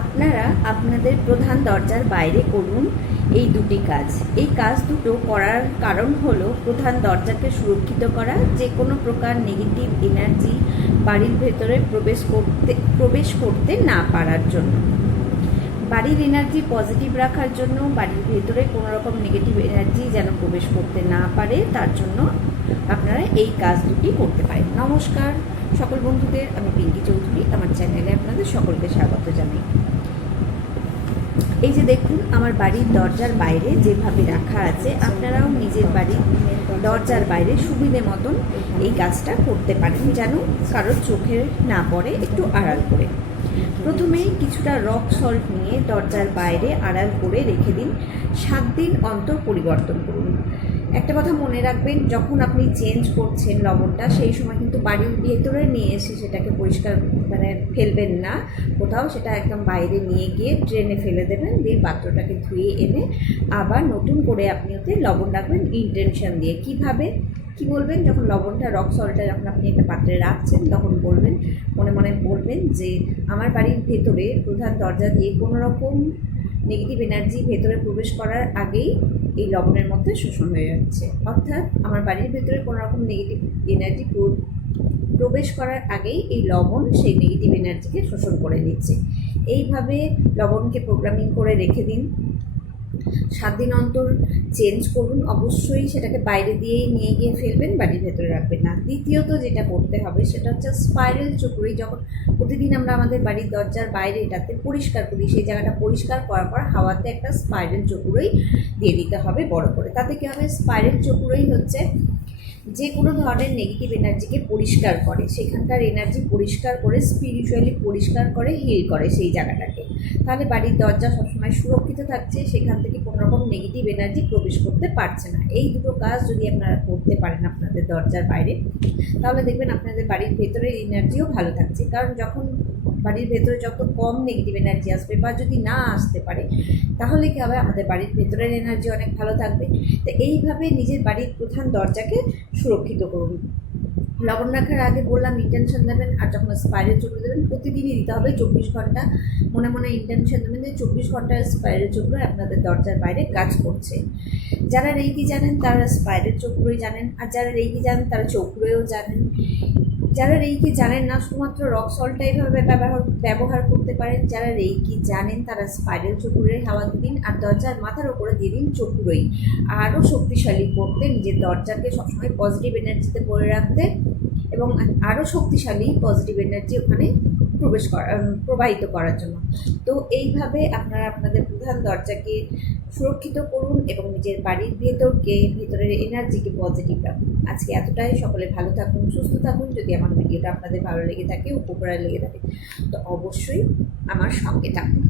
আপনারা আপনাদের প্রধান দরজার বাইরে করুন এই দুটি কাজ। এই কাজ দুটো করার কারণ হলো প্রধান দরজাকে সুরক্ষিত করা, যে কোনো প্রকার নেগেটিভ এনার্জি বাড়ির ভেতরে প্রবেশ করতে না পারার জন্য, বাড়ির এনার্জি পজিটিভ রাখার জন্য, বাড়ির ভেতরে কোনো রকম নেগেটিভ এনার্জি যেন প্রবেশ করতে না পারে তার জন্য আপনারা এই কাজ দুটি করতে পারেন। নমস্কার সকল বন্ধুদের, আমি পিঙ্কি চৌধুরী, আমার চ্যানেলে আপনাদের সকলকে স্বাগত জানাই। এই যে দেখুন, আমার বাড়ির দরজার বাইরে যেভাবে রাখা আছে, আপনারাও নিজের বাড়ির দরজার বাইরে সুবিধে মতন এই কাজটা করতে পারেন, যেন কারোর চোখে না পড়ে, একটু আড়াল করে। প্রথমেই কিছুটা রক সল্ট নিয়ে দরজার বাইরে আড়াল করে রেখে দিন। 7 দিন অন্তর পরিবর্তন করুন। একটা কথা মনে রাখবেন, যখন আপনি চেঞ্জ করছেন লবণটা, সেই সময় কিন্তু বাড়ির ভেতরে নিয়ে এসে সেটাকে পরিষ্কার ফেলবেন না কোথাও, সেটা একদম বাইরে নিয়ে গিয়ে ড্রেনে ফেলে দেবেন, দিয়ে পাত্রটাকে ধুয়ে এনে আবার নতুন করে আপনি ওতে লবণ রাখবেন ইন্টেনশন দিয়ে। কিভাবে কি বলবেন, যখন লবণটা রক সল্টটা যখন আপনি একটা পাত্রে রাখছেন, তখন বলবেন, মনে মনে বলবেন যে আমার বাড়ির ভেতরে প্রধান দরজা দিয়ে কোনো রকম নেগেটিভ এনার্জি ভেতরে প্রবেশ করার আগেই এই লবণের মধ্যে শোষণ হয়ে যাচ্ছে। অর্থাৎ আমার বাড়ির ভেতরে কোনো রকম নেগেটিভ এনার্জি প্রবেশ করার আগেই এই লবণ সেই নেগেটিভ এনার্জিকে শোষণ করে নিচ্ছে। এইভাবে লবণকে প্রোগ্রামিং করে রেখে দিন। 7 দিন অন্তর চেঞ্জ করুন। অবশ্যই সেটাকে বাইরে দিয়েই নিয়ে গিয়ে ফেলবেন, বাড়ির ভেতরে রাখবেন না। দ্বিতীয়ত যেটা করতে হবে সেটা হচ্ছে স্পাইরাল চক্রী। যখন প্রতিদিন আমরা আমাদের বাড়ির দরজার বাইরে এটাতে পরিষ্কার করি, সেই জায়গাটা পরিষ্কার করার পর হাওয়াতে একটা স্পাইরাল চক্রই দিয়ে দিতে হবে বড় করে। তাতে কী হবে, স্পাইরাল চক্রই হচ্ছে যে কোনো ধরনের নেগেটিভ এনার্জিকে পরিষ্কার করে, সেখানকার এনার্জি পরিষ্কার করে, স্পিরিচুয়ালি পরিষ্কার করে, হিল করে সেই জায়গাটাকে। তাহলে বাড়ির দরজা সবসময় সুরক্ষিত থাকছে, সেখান থেকে কোনো রকম নেগেটিভ এনার্জি প্রবেশ করতে পারছে না। এই দুটো কাজ যদি আপনারা করতে পারেন আপনাদের দরজার বাইরে, তাহলে দেখবেন আপনাদের বাড়ির ভেতরের এনার্জিও ভালো থাকছে। কারণ যখন বাড়ির ভেতরে যত কম নেগেটিভ এনার্জি আসবে, বা যদি না আসতে পারে, তাহলে কী হবে, আমাদের বাড়ির ভেতরের এনার্জি অনেক ভালো থাকবে। তো এইভাবে নিজের বাড়ির প্রধান দরজাকে সুরক্ষিত করুন। লবণ রাখার আগে বললাম ইন্টেনশন দেবেন, আর যখন স্পাইরাল চক্র দেবেন প্রতিদিনই দিতে হবে। 24 ঘন্টা মনে মনে ইন্টেনশন দেবেন যে 24 ঘন্টার স্পাইরাল চক্র আপনাদের দরজার বাইরে কাজ করছে। যারা রেইকি জানেন তারা স্পাইরাল চক্রই জানেন, আর যারা রেইকি জানেন তারা চক্রও জানেন। যারা রেইকি জানেন না, শুধুমাত্র রক সল্টটা এইভাবে ব্যবহার করতে পারেন। যারা রেইকি জানেন তারা স্পাইরাল চক্রের হাওয়া দিন, আর দরজার মাথার ওপরে দিয়ে দিন চক্রই। আরও শক্তিশালী করতে, নিজের দরজাকে সবসময় পজিটিভ এনার্জিতে ভরে রাখতে এবং আরও শক্তিশালী পজিটিভ এনার্জি ওখানে প্রবাহিত করার জন্য। তো এইভাবে আপনারা আপনাদের প্রধান দরজাকে সুরক্ষিত করুন এবং নিজের বাড়ির ভেতরের এনার্জিকে পজিটিভ রাখুন। আজকে এতটাই। সকলে ভালো থাকুন, সুস্থ থাকুন। যদি আমার ভিডিওটা আপনাদের ভালো লেগে থাকে, উপকারে লেগে থাকে, তো অবশ্যই আমার সঙ্গে থাকুন।